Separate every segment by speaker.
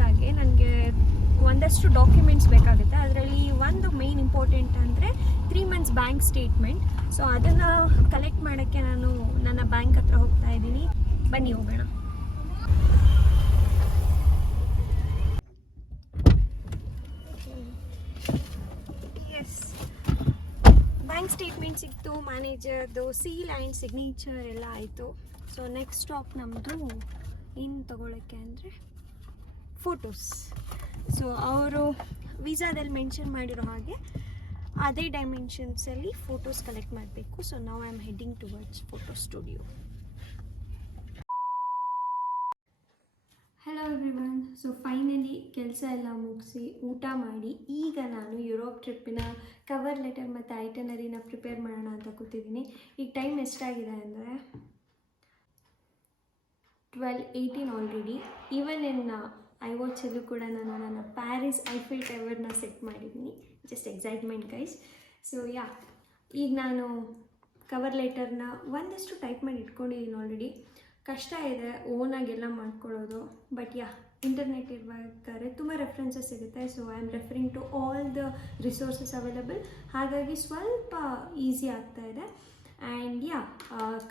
Speaker 1: ವೀಸಾಗೆ ನನಗೆ ಒಂದಷ್ಟು ಡಾಕ್ಯುಮೆಂಟ್ಸ್ ಬೇಕಾಗುತ್ತೆ. ಅದರಲ್ಲಿ ಒಂದು ಮೇನ್ ಇಂಪಾರ್ಟೆಂಟ್ ಅಂದರೆ three months bank statement so ಅದನ್ನು ಕಲೆಕ್ಟ್ ಮಾಡೋಕ್ಕೆ ನಾನು ನನ್ನ ಬ್ಯಾಂಕ್ ಹತ್ರ ಹೋಗ್ತಾ ಇದ್ದೀನಿ. ಬನ್ನಿ ಹೋಗೋಣ. ಎಸ್ ಬ್ಯಾಂಕ್ ಸ್ಟೇಟ್ಮೆಂಟ್ ಸಿಕ್ತು ಮ್ಯಾನೇಜರ್ದು ಸೀಲ್ ಆ್ಯಂಡ್ ಸಿಗ್ನೇಚರ್ ಎಲ್ಲ ಆಯಿತು. ಸೊ ನೆಕ್ಸ್ಟ್ ಸ್ಟಾಪ್ ನಮ್ಮದು ಏನು ತೊಗೊಳಕ್ಕೆ ಅಂದರೆ ಫೋಟೋಸ್ ಸೊ ಅವರು ವೀಸಾದಲ್ಲಿ ಮೆನ್ಷನ್ ಮಾಡಿರೋ ಹಾಗೆ ಅದೇ ಡೈಮೆನ್ಷನ್ಸಲ್ಲಿ ಫೋಟೋಸ್ ಕಲೆಕ್ಟ್ ಮಾಡಬೇಕು. ಸೊ ನಾವು I am heading towards photo studio hello everyone so finally ಕೆಲಸ ಎಲ್ಲ ಮುಗಿಸಿ ಊಟ ಮಾಡಿ ಈಗ ನಾನು ಯುರೋಪ್ ಟ್ರಿಪ್ಪಿನ ಕವರ್ ಲೆಟರ್ ಮತ್ತು ಐಟನರಿನ ಪ್ರಿಪೇರ್ ಮಾಡೋಣ ಅಂತ ಕೂತಿದ್ದೀನಿ. ಈಗ ಟೈಮ್ ಎಷ್ಟಾಗಿದೆ ಅಂದರೆ twelve eighteen already even in I ವಾಚಲ್ಲೂ ಕೂಡ ನಾನು ನನ್ನ ಪ್ಯಾರಿಸ್ ಐಫಿಲ್ ಟವರ್ನ ಸೆಟ್ ಮಾಡಿದ್ದೀನಿ. Just excitement guys so yeah ಈಗ ನಾನು ಕವರ್ ಲೆಟರ್ನ ಒಂದಷ್ಟು ಟೈಪ್ ಮಾಡಿ ಇಟ್ಕೊಂಡಿದ್ದೀನಿ ಆಲ್ರೆಡಿ ಕಷ್ಟ ಇದೆ ಓನಾಗೆಲ್ಲ ಮಾಡ್ಕೊಳ್ಳೋದು. ಬಟ್ ಯಾ ಇಂಟರ್ನೆಟ್ ಇರಬೇಕಾದ್ರೆ ತುಂಬ ರೆಫರೆನ್ಸಸ್ ಸಿಗುತ್ತೆ. So I am referring to all the resources available ಹಾಗಾಗಿ ಸ್ವಲ್ಪ ಈಸಿ ಆಗ್ತಾ ಇದೆ. And yeah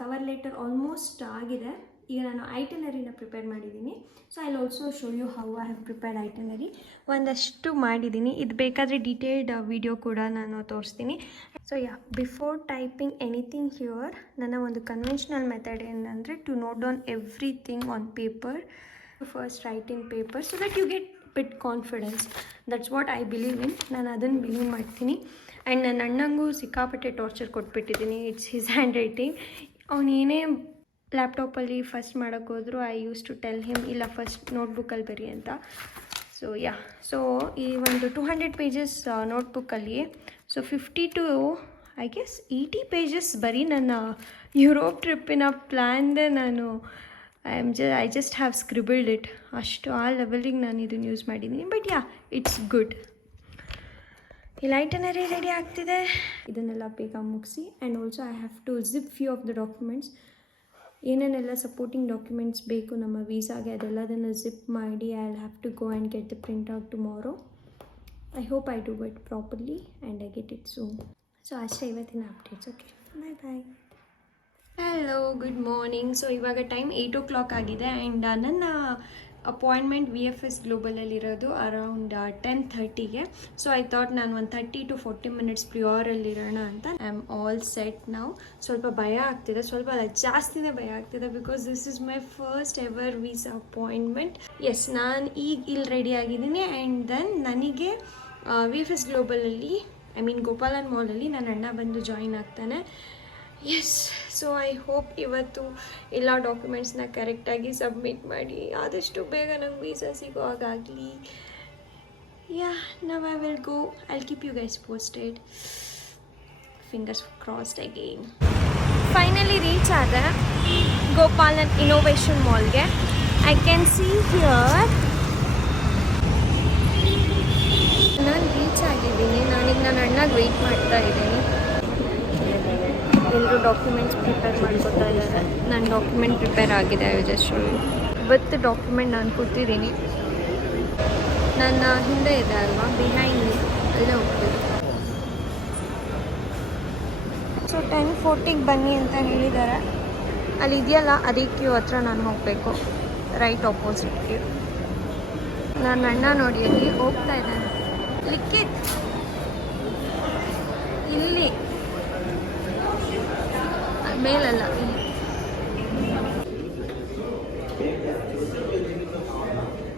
Speaker 1: cover letter almost ಆಗಿದೆ. ಈಗ ನಾನು ಐಟನರಿನ ಪ್ರಿಪೇರ್ ಮಾಡಿದ್ದೀನಿ. So I also show you how I have prepared itinerary ಒಂದಷ್ಟು ಮಾಡಿದ್ದೀನಿ. ಇದು ಬೇಕಾದರೆ ಡೀಟೇಲ್ಡ್ ವಿಡಿಯೋ ಕೂಡ ನಾನು ತೋರಿಸ್ತೀನಿ. So yeah before typing anything here ನನ್ನ ಒಂದು ಕನ್ವೆನ್ಷನಲ್ ಮೆಥಡ್ ಏನಂದರೆ to note down everything on paper first writing paper so that you get bit confidence that's what I believe in ನಾನು ಅದನ್ನು ಬಿಲೀವ್ ಮಾಡ್ತೀನಿ. And ನನ್ನ ಅಣ್ಣಂಗೂ ಸಿಕ್ಕಾಪಟ್ಟೆ ಟಾರ್ಚರ್ ಕೊಟ್ಬಿಟ್ಟಿದ್ದೀನಿ. ಇಟ್ಸ್ ಹಿಸ್ ಹ್ಯಾಂಡ್ ರೈಟಿಂಗ್ ಅವನೇನೇ ಲ್ಯಾಪ್ಟಾಪಲ್ಲಿ ಫಸ್ಟ್ ಮಾಡೋಕ್ಕೆ ಹೋದ್ರು I used to tell him ಇಲ್ಲ ಫಸ್ಟ್ ನೋಟ್ಬುಕ್ಕಲ್ಲಿ ಬರಿ ಅಂತ. ಸೊ ಯಾ ಸೊ ಈ ಒಂದು two hundred pages ನೋಟ್ಬುಕ್ಕಲ್ಲಿ so fifty to I guess eighty pages ಬರೀ ನನ್ನ ಯುರೋಪ್ ಟ್ರಿಪ್ಪಿನ ಪ್ಲ್ಯಾನ್ದೆ ನಾನು ಐ ಆಮ್ ಜ I just have scribbled it ಅಷ್ಟು, ಆ ಲೆವೆಲಿಗೆ ನಾನು ಇದನ್ನು ಯೂಸ್ ಮಾಡಿದ್ದೀನಿ ಬಟ್ ಯಾ ಇಟ್ಸ್ ಗುಡ್ ಈ ಲೈಟನರಿ ರೆಡಿ ಆಗ್ತಿದೆ. ಇದನ್ನೆಲ್ಲ ಬೇಗ ಮುಗಿಸಿ and also I have to zip few of the documents ಏನೇನೆಲ್ಲ ಸಪೋರ್ಟಿಂಗ್ ಡಾಕ್ಯುಮೆಂಟ್ಸ್ ಬೇಕು ನಮ್ಮ ವೀಸಾಗೆ ಅದೆಲ್ಲದನ್ನು ಜಿಪ್ ಮಾಡಿ I have to go and get the print out tomorrow I hope I do it properly and I get it soon so ಅಷ್ಟೇ ಇವತ್ತಿನ updates okay bye bye hello good morning so ಇವಾಗ time eight o'clock ಆಗಿದೆ and ನನ್ನ appointment V F S ಗ್ಲೋಬಲಲ್ಲಿರೋದು around ten ಥರ್ಟಿಗೆ so I thought ನಾನು ಒಂದು thirty to forty minutes ಪ್ಯೂರಲ್ಲಿರೋಣ ಅಂತ. ಐ ಆಮ್ ಆಲ್ ಸೆಟ್ ನಾವು ಸ್ವಲ್ಪ ಭಯ ಆಗ್ತಿದೆ. ಸ್ವಲ್ಪ ಜಾಸ್ತಿನೇ ಭಯ ಆಗ್ತಿದೆ because this is my first ever visa appointment yes ನಾನು ಈಗ ಇಲ್ಲಿ ರೆಡಿ ಆಗಿದ್ದೀನಿ ಆ್ಯಂಡ್ ದೆನ್ ನನಗೆ ವಿ ಎಫ್ ಎಸ್ ಗ್ಲೋಬಲಲ್ಲಿ ಐ ಮೀನ್ ಗೋಪಾಲನ್ ಮಾಲಲ್ಲಿ ನನ್ನ ಅಣ್ಣ ಬಂದು ಜಾಯಿನ್ ಆಗ್ತಾನೆ. ಎಸ್ ಸೊ ಐ ಹೋಪ್ ಇವತ್ತು ಎಲ್ಲ ಡಾಕ್ಯುಮೆಂಟ್ಸ್ನ ಕರೆಕ್ಟಾಗಿ ಸಬ್ಮಿಟ್ ಮಾಡಿ. ಆದಷ್ಟು ಬೇಗ ನಂಗೆ ವೀಸಾ ಸಿಗೋ ಹಾಗಾಗಲಿ. Yeah now I will go I keep you guys posted fingers crossed again finally reach ಆದ ಗೋಪಾಲನ್ ಇನೋವೇಷನ್ ಮಾಲ್ಗೆ ಐ ಕ್ಯಾನ್ ಸಿ ಹಿಯರ್ ನಾನು ರೀಚ್ ಆಗಿದ್ದೀನಿ. ನಾನೀಗ ನನ್ನ ಅಣ್ಣಗೆ ವೆಯ್ಟ್ ಮಾಡ್ತಾ ಇದ್ದೀನಿ. ಎಲ್ಲರೂ ಡಾಕ್ಯುಮೆಂಟ್ಸ್ ಪ್ರಿಪೇರ್ ಮಾಡ್ಕೊತಾ ಇದ್ದಾರೆ. ನನ್ನ ಡಾಕ್ಯುಮೆಂಟ್ ಪ್ರಿಪೇರ್ ಆಗಿದೆ ಐ ಜಸ್ಟ್ ಇವತ್ತು ಡಾಕ್ಯುಮೆಂಟ್ ನಾನು ಕೊಟ್ಟಿದ್ದೀನಿ. ನನ್ನ ಹಿಂದೆ ಇದೆ ಅಲ್ವಾ? ಬಿಹೈಂಡ್ ಅಲ್ಲೇ ಹೋಗ್ತೀನಿ ಸೊ ಟೆನ್ ಫೋರ್ಟಿಗೆ ಬನ್ನಿ ಅಂತ ಹೇಳಿದ್ದಾರೆ. ಅಲ್ಲಿ ಇದೆಯಲ್ಲ, ಅದೇ ಕ್ಯೂ ಹತ್ರ ನಾನು ಹೋಗಬೇಕು. ರೈಟ್ ಆಪೋಸಿಟ್ ಕ್ಯೂ ನನ್ನ ಅಣ್ಣ ನೋಡಿ, ಅಲ್ಲಿ ಹೋಗ್ತಾ ಇದ್ದಾನೆ. ಲಿಕ್ಕಿತ್ ಇಲ್ಲಿ ಮೇಲಲ್ಲ. ಇಲ್ಲಿ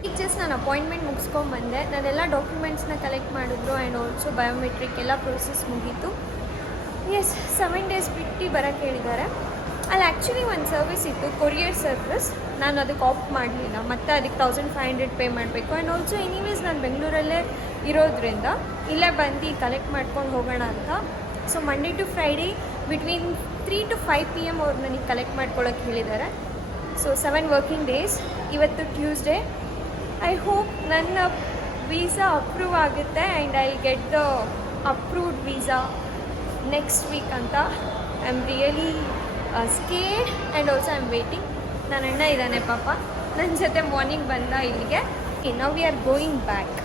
Speaker 1: ಈಗ ನಾನು ಅಪಾಯಿಂಟ್ಮೆಂಟ್ ಮುಗಿಸ್ಕೊಂಬಂದೆ. ನಾನೆಲ್ಲ ಡಾಕ್ಯುಮೆಂಟ್ಸ್ನ ಕಲೆಕ್ಟ್ ಮಾಡಿದ್ರು ಆ್ಯಂಡ್ ಆಲ್ಸೋ ಬಯೋಮೆಟ್ರಿಕ್ ಎಲ್ಲ ಪ್ರೋಸೆಸ್ ಮುಗೀತು. ಎಸ್ ಸೆವೆನ್ ಡೇಸ್ ಬಿಟ್ಟು ಬರೋಕ್ಕೆ ಹೇಳಿದ್ದಾರೆ. ಅಲ್ಲಿ ಆ್ಯಕ್ಚುಲಿ ಒಂದು ಸರ್ವಿಸ್ ಇತ್ತು ಕೊರಿಯರ್ ಸರ್ವಿಸ್ ನಾನು ಅದಕ್ಕೆ ಆಫ್ ಮಾಡಲಿಲ್ಲ. ಮತ್ತೆ ಅದಕ್ಕೆ ತೌಸಂಡ್ ಫೈವ್ ಹಂಡ್ರೆಡ್ ಪೇ ಮಾಡಬೇಕು. ಆ್ಯಂಡ್ ಆಲ್ಸೋ ಎನಿವೇಸ್ ನಾನು ಬೆಂಗಳೂರಲ್ಲೇ ಇರೋದ್ರಿಂದ ಇಲ್ಲೇ ಬಂದು ಕಲೆಕ್ಟ್ ಮಾಡ್ಕೊಂಡು ಹೋಗೋಣ ಅಂತ. So Monday to Friday between three to five P M ಅವ್ರು ನನಗೆ ಕಲೆಕ್ಟ್ ಮಾಡ್ಕೊಳ್ಳೋಕ್ಕೆ ಹೇಳಿದ್ದಾರೆ ಸೊ ಸೆವೆನ್ ವರ್ಕಿಂಗ್ ಡೇಸ್ ಇವತ್ತು ಟ್ಯೂಸ್ಡೇ ಐ ಹೋಪ್ ನನ್ನ ವೀಸಾ ಅಪ್ರೂವ್ ಆಗುತ್ತೆ and I get the approved visa next week ಅಂತ. I am really scared and also I am waiting ನನ್ನ ಅಣ್ಣ ಇದ್ದಾನೆ ಪಾಪ. ನನ್ನ ಜೊತೆ ಮಾರ್ನಿಂಗ್ ಬಂದ ಇಲ್ಲಿಗೆ. Now we are going back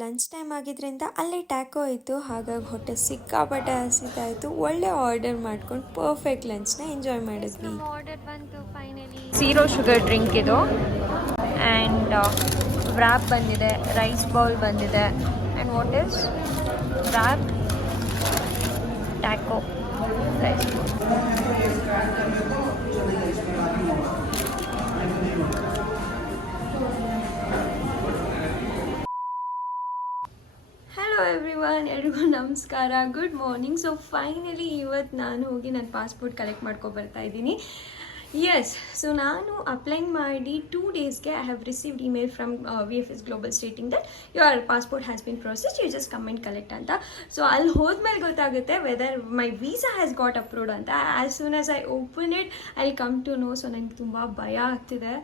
Speaker 2: lunch time ಆಗಿದ್ದರಿಂದ ಅಲ್ಲೇ ಟ್ಯಾಕೋ ಇತ್ತು. ಹಾಗಾಗಿ ಹೊಟ್ಟೆ ಸಿಕ್ಕಾಪಟ್ಟೆ ಹಸಿತಾ ಇತ್ತು. ಒಳ್ಳೆ ಆರ್ಡರ್ ಮಾಡ್ಕೊಂಡು ಪರ್ಫೆಕ್ಟ್ ಲಂಚ್ನ ಎಂಜಾಯ್ ಮಾಡಿದ್ವಿ.
Speaker 1: ಆರ್ಡರ್ ಬಂತು ಫೈನಲಿ
Speaker 3: ಝೀರೋ ಶುಗರ್ ಡ್ರಿಂಕ್ ಇದು. ಆ್ಯಂಡ್ ವ್ರಾಪ್ ಬಂದಿದೆ. ರೈಸ್ ಬೌಲ್ ಬಂದಿದೆ. And what is wrap taco rice
Speaker 1: every ಎಲ್ರಿಗೂ ನಮಸ್ಕಾರ. ಗುಡ್ ಮಾರ್ನಿಂಗ್ ಸೊ ಫೈನಲಿ ಇವತ್ತು ನಾನು ಹೋಗಿ ನನ್ನ ಪಾಸ್ಪೋರ್ಟ್ ಕಲೆಕ್ಟ್ ಮಾಡ್ಕೊ ಬರ್ತಾ ಇದ್ದೀನಿ. ಎಸ್ ಸೊ ನಾನು ಅಪ್ಲೈ ಮಾಡಿ ಟೂ ಡೇಸ್ಗೆ I have received email from V F S global stating that your passport has been process you just come and collect ಅಂತ. ಸೊ ಅಲ್ಲಿ ಹೋದ್ಮೇಲೆ ಗೊತ್ತಾಗುತ್ತೆ whether my visa has got approved ಅಂತ. As soon as I open it I come to know so ನನಗೆ ತುಂಬ ಭಯ ಆಗ್ತಿದೆ.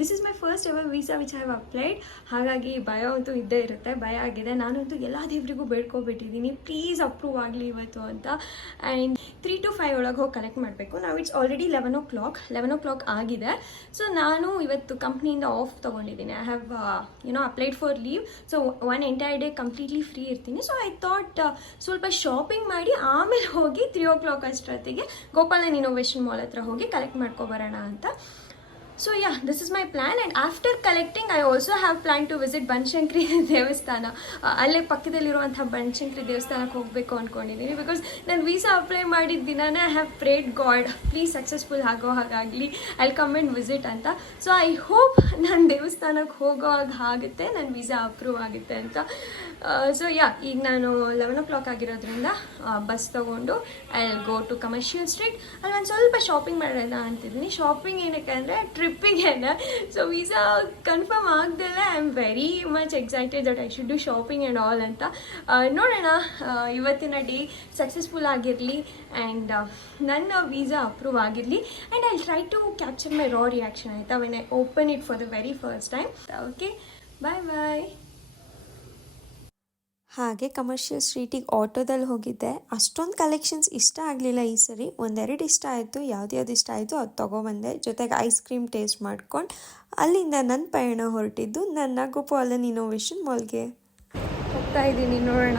Speaker 1: This is my first ever visa which have applied ಹಾಗಾಗಿ ಭಯ ಅಂತೂ ಇದ್ದೇ ಇರುತ್ತೆ, ಭಯ ಆಗಿದೆ. ನಾನಂತೂ ಎಲ್ಲ ದೇವರಿಗೂ ಬೇಡ್ಕೊಬಿಟ್ಟಿದ್ದೀನಿ. ಪ್ಲೀಸ್ ಅಪ್ರೂವ್ ಆಗಲಿ ಇವತ್ತು ಅಂತ. ಆ್ಯಂಡ್ ತ್ರೀ ಟು ಫೈವ್ ಒಳಗೆ ಹೋಗಿ ಕಲೆಕ್ಟ್ ಮಾಡಬೇಕು. ನಾವು it's already eleven o'clock eleven o'clock ಆಗಿದೆ. ಸೊ ನಾನು ಇವತ್ತು ಕಂಪ್ನಿಯಿಂದ ಆಫ್ ತೊಗೊಂಡಿದ್ದೀನಿ. I have you know applied for leave so one entire day completely free ಇರ್ತೀನಿ. ಸೊ ಐ ಥಾಟ್ ಸ್ವಲ್ಪ ಶಾಪಿಂಗ್ ಮಾಡಿ ಆಮೇಲೆ ಹೋಗಿ ತ್ರೀ ಓ ಕ್ಲಾಕ್ ಅಷ್ಟೊತ್ತಿಗೆ ಗೋಪಾಲನ್ ಇನ್ನೋವೇಶನ್ ಮಾಲ್ ಹತ್ರ ಹೋಗಿ ಕಲೆಕ್ಟ್ ಮಾಡ್ಕೊಬರೋಣ ಅಂತ. So yeah this is my plan and after collecting I also have plan to visit Banashankari ದೇವಸ್ಥಾನ. ಅಲ್ಲೇ ಪಕ್ಕದಲ್ಲಿರುವಂಥ ಬನಶಂಕರಿ ದೇವಸ್ಥಾನಕ್ಕೆ ಹೋಗಬೇಕು ಅಂದ್ಕೊಂಡಿದ್ದೀನಿ ಬಿಕಾಸ್ ನಾನು ವೀಸಾ ಅಪ್ಲೈ ಮಾಡಿದ ದಿನನೇ I have prayed God please successful ಆಗೋ ಹಾಗಾಗಲಿ ಐ ಕಮ್ ಆ್ಯಂಡ್ ವಿಸಿಟ್ ಅಂತ. ಸೊ ಐ ಹೋಪ್ ನಾನು ದೇವಸ್ಥಾನಕ್ಕೆ ಹೋಗೋವಾಗ ಆಗುತ್ತೆ ನನ್ನ ವೀಸಾ ಅಪ್ರೂವ್ ಆಗುತ್ತೆ ಅಂತ. ಸೊ ಯಾ ಈಗ ನಾನು ಲೆವೆನ್ ಓ ಕ್ಲಾಕ್ ಆಗಿರೋದ್ರಿಂದ ಬಸ್ ತೊಗೊಂಡು I go to commercial street ಅಲ್ಲಿ ಒಂದು ಸ್ವಲ್ಪ ಶಾಪಿಂಗ್ ಮಾಡೋಣ ಅಂತಿದ್ದೀನಿ. ಶಾಪಿಂಗ್ ಏನಕ್ಕೆ ಅಂದರೆ ಟ್ರಿಪ್ಪಿಗೆ ಸೊ ವೀಸಾ ಕನ್ಫರ್ಮ್ ಆಗದಿಲ್ಲ I am very much excited that I should do shopping and all ಅಂತ ನೋಡೋಣ. ಆ, ಇವತ್ತಿನ ಡೇ ಸಕ್ಸಸ್ಫುಲ್ ಆಗಿರಲಿ ಆ್ಯಂಡ್ ನನ್ನ ವೀಸಾ ಅಪ್ರೂವ್ ಆಗಿರಲಿ. And I try to capture my raw reaction ಆಯಿತಾ when I open it for the very first time okay bye bye
Speaker 2: ಹಾಗೆ commercial ಸ್ಟ್ರೀಟಿಗೆ ಆಟೋದಲ್ಲಿ ಹೋಗಿದ್ದೆ. ಅಷ್ಟೊಂದು ಕಲೆಕ್ಷನ್ಸ್ ಇಷ್ಟ ಆಗಲಿಲ್ಲ ಈ ಸರಿ. ಒಂದೆರಡು ಇಷ್ಟ ಆಯಿತು. ಯಾವ್ದು ಯಾವ್ದು ಇಷ್ಟ ಆಯಿತು ಅದು ತೊಗೊಬಂದೆ. ಜೊತೆಗೆ ಐಸ್ ಕ್ರೀಮ್ ಟೇಸ್ಟ್ ಮಾಡ್ಕೊಂಡು ಅಲ್ಲಿಂದ ನನ್ನ ಪಯಣ ಹೊರಟಿದ್ದು ನನ್ನ ಗೋಪಾಲನ್ ಇನೋವೇಷನ್ ಮಾಲ್ಗೆ
Speaker 1: ಹೋಗ್ತಾ ಇದ್ದೀನಿ ನೋಡೋಣ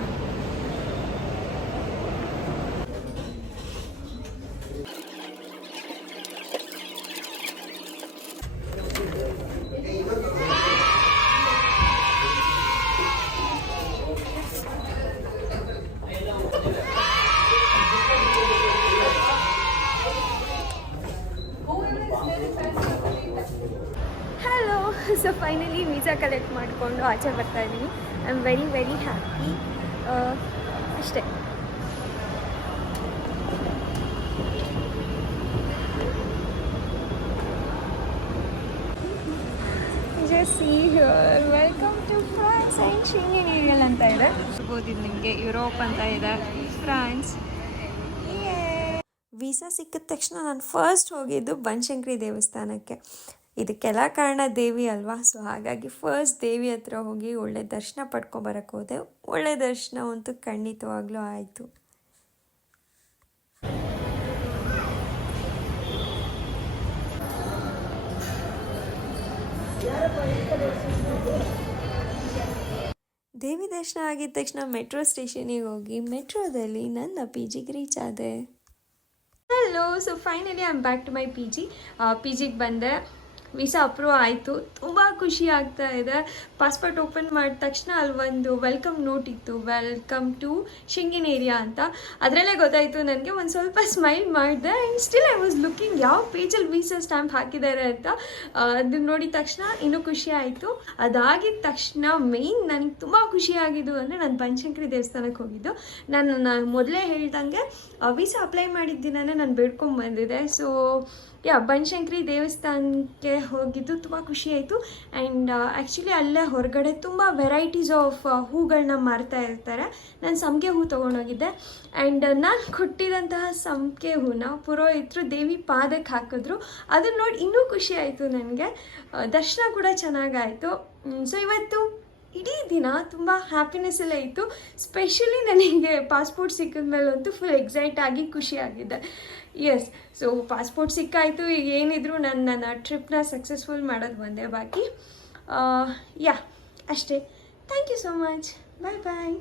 Speaker 1: hello so finally visa collect ಮಾಡಿಕೊಂಡು ಆಚೆ ಬರ್ತಾ ಇದ್ದೀನಿ. I am very very happy ಅಷ್ಟೇ. Just see here welcome to France and aerial ಅಂತ ಇದೆ. ಸಿಗ್ಬೋದು ನಿಮಗೆ ಯುರೋಪ್ ಅಂತ ಇದೆ. ಫ್ರಾನ್ಸ್
Speaker 2: ವೀಸಾ ಸಿಕ್ಕಿದ ತಕ್ಷಣ ನಾನು ಫಸ್ಟ್ ಹೋಗಿದ್ದು ಬನಶಂಕರಿ ದೇವಸ್ಥಾನಕ್ಕೆ. ಇದಕ್ಕೆಲ್ಲ ಕಾರಣ ದೇವಿ ಅಲ್ವಾ? ಸೊ ಹಾಗಾಗಿ ಫಸ್ಟ್ ದೇವಿ ಹತ್ರ ಹೋಗಿ ಒಳ್ಳೆ ದರ್ಶನ ಪಡ್ಕೊಬರಕ್ಕೆ ಹೋದೆ. ಒಳ್ಳೆ ದರ್ಶನ ಅಂತೂ ಖಂಡಿತವಾಗ್ಲೂ ಆಯಿತು. ದೇವಿ ದರ್ಶನ ಆಗಿದ ತಕ್ಷಣ ಮೆಟ್ರೋ ಸ್ಟೇಷನಿಗೆ ಹೋಗಿ ಮೆಟ್ರೋದಲ್ಲಿ ನನ್ನ ಪಿ ಜಿಗೆ ರೀಚ್ ಆದೆ.
Speaker 1: Hello so finally I am back to my P G P ಜಿಗೆ ಬಂದೆ. ವೀಸಾ ಅಪ್ರೂವ್ ಆಯಿತು. ತುಂಬ ಖುಷಿ ಆಗ್ತಾ ಇದೆ. ಪಾಸ್ಪೋರ್ಟ್ ಓಪನ್ ಮಾಡಿದ ತಕ್ಷಣ ಅಲ್ಲಿ ಒಂದು ವೆಲ್ಕಮ್ ನೋಟ್ ಇತ್ತು. ವೆಲ್ಕಮ್ ಟು ಶಿಂಗಿನ್ ಏರಿಯಾ ಅಂತ. ಅದರಲ್ಲೇ ಗೊತ್ತಾಯಿತು ನನಗೆ ಒಂದು ಸ್ವಲ್ಪ ಸ್ಮೈಲ್ ಮಾಡಿದೆ and still I was looking ಯಾವ ಪೇಜಲ್ಲಿ ವೀಸಾ ಸ್ಟ್ಯಾಂಪ್ ಹಾಕಿದ್ದಾರೆ ಅಂತ. ಅದನ್ನ ನೋಡಿದ ತಕ್ಷಣ ಇನ್ನೂ ಖುಷಿ ಆಯಿತು. ಅದಾಗಿದ ತಕ್ಷಣ ಮೇಯ್ನ್ ನನಗೆ ತುಂಬ ಖುಷಿಯಾಗಿದ್ದು ಅಂದರೆ ನಾನು ಬನಶಂಕರಿ ದೇವಸ್ಥಾನಕ್ಕೆ ಹೋಗಿದ್ದು. ನಾನು ನಾನು ಮೊದಲೇ ಹೇಳ್ದಂಗೆ ವೀಸಾ ಅಪ್ಲೈ ಮಾಡಿದ ದಿನನೇ ನಾನು ಬೇಡ್ಕೊಂಡು ಬಂದಿದ್ದೆ. ಸೊ ಯಾ ಬನಶಂಕರಿ ದೇವಸ್ಥಾನಕ್ಕೆ ಹೋಗಿದ್ದು ತುಂಬ ಖುಷಿ ಆಯಿತು. ಆ್ಯಂಡ್ ಆ್ಯಕ್ಚುಲಿ ಅಲ್ಲೇ ಹೊರಗಡೆ ತುಂಬ ವೆರೈಟೀಸ್ ಆಫ್ ಹೂಗಳನ್ನ ಮಾರ್ತಾ ಇರ್ತಾರೆ. ನಾನು ಸಂಪಿಗೆ ಹೂ ತೊಗೊಂಡೋಗಿದ್ದೆ ಆ್ಯಂಡ್ ನಾನು ಕೊಟ್ಟಿದ್ದಂತಹ ಸಂಪಿಗೆ ಹೂನ ಪುರೋಹಿತರು ದೇವಿ ಪಾದಕ್ಕೆ ಹಾಕಿದ್ರು. ಅದನ್ನ ನೋಡಿ ಇನ್ನೂ ಖುಷಿ ಆಯಿತು ನನಗೆ. ದರ್ಶನ ಕೂಡ ಚೆನ್ನಾಗಾಯಿತು. ಸೊ ಇವತ್ತು ಇಡೀ ದಿನ ತುಂಬ ಹ್ಯಾಪಿನೆಸ್ಸಲ್ಲೇ ಇತ್ತು. ಸ್ಪೆಷಲಿ ನನಗೆ ಪಾಸ್ಪೋರ್ಟ್ ಸಿಕ್ಕಿದ ಮೇಲಂತೂ ಫುಲ್ ಎಕ್ಸೈಟ್ ಆಗಿ ಖುಷಿಯಾಗಿದೆ ಎಸ್ ಸೊ ಪಾಸ್ಪೋರ್ಟ್ ಸಿಕ್ಕಾಯಿತು. ಈಗ ಏನಿದ್ರು ನಾನು, ನನ್ನ ಟ್ರಿಪ್ನ ಸಕ್ಸಸ್ಫುಲ್ ಮಾಡೋದು ಒಂದೇ ಬಾಕಿ. ಯಾ ಅಷ್ಟೇ. Thank you so much bye bye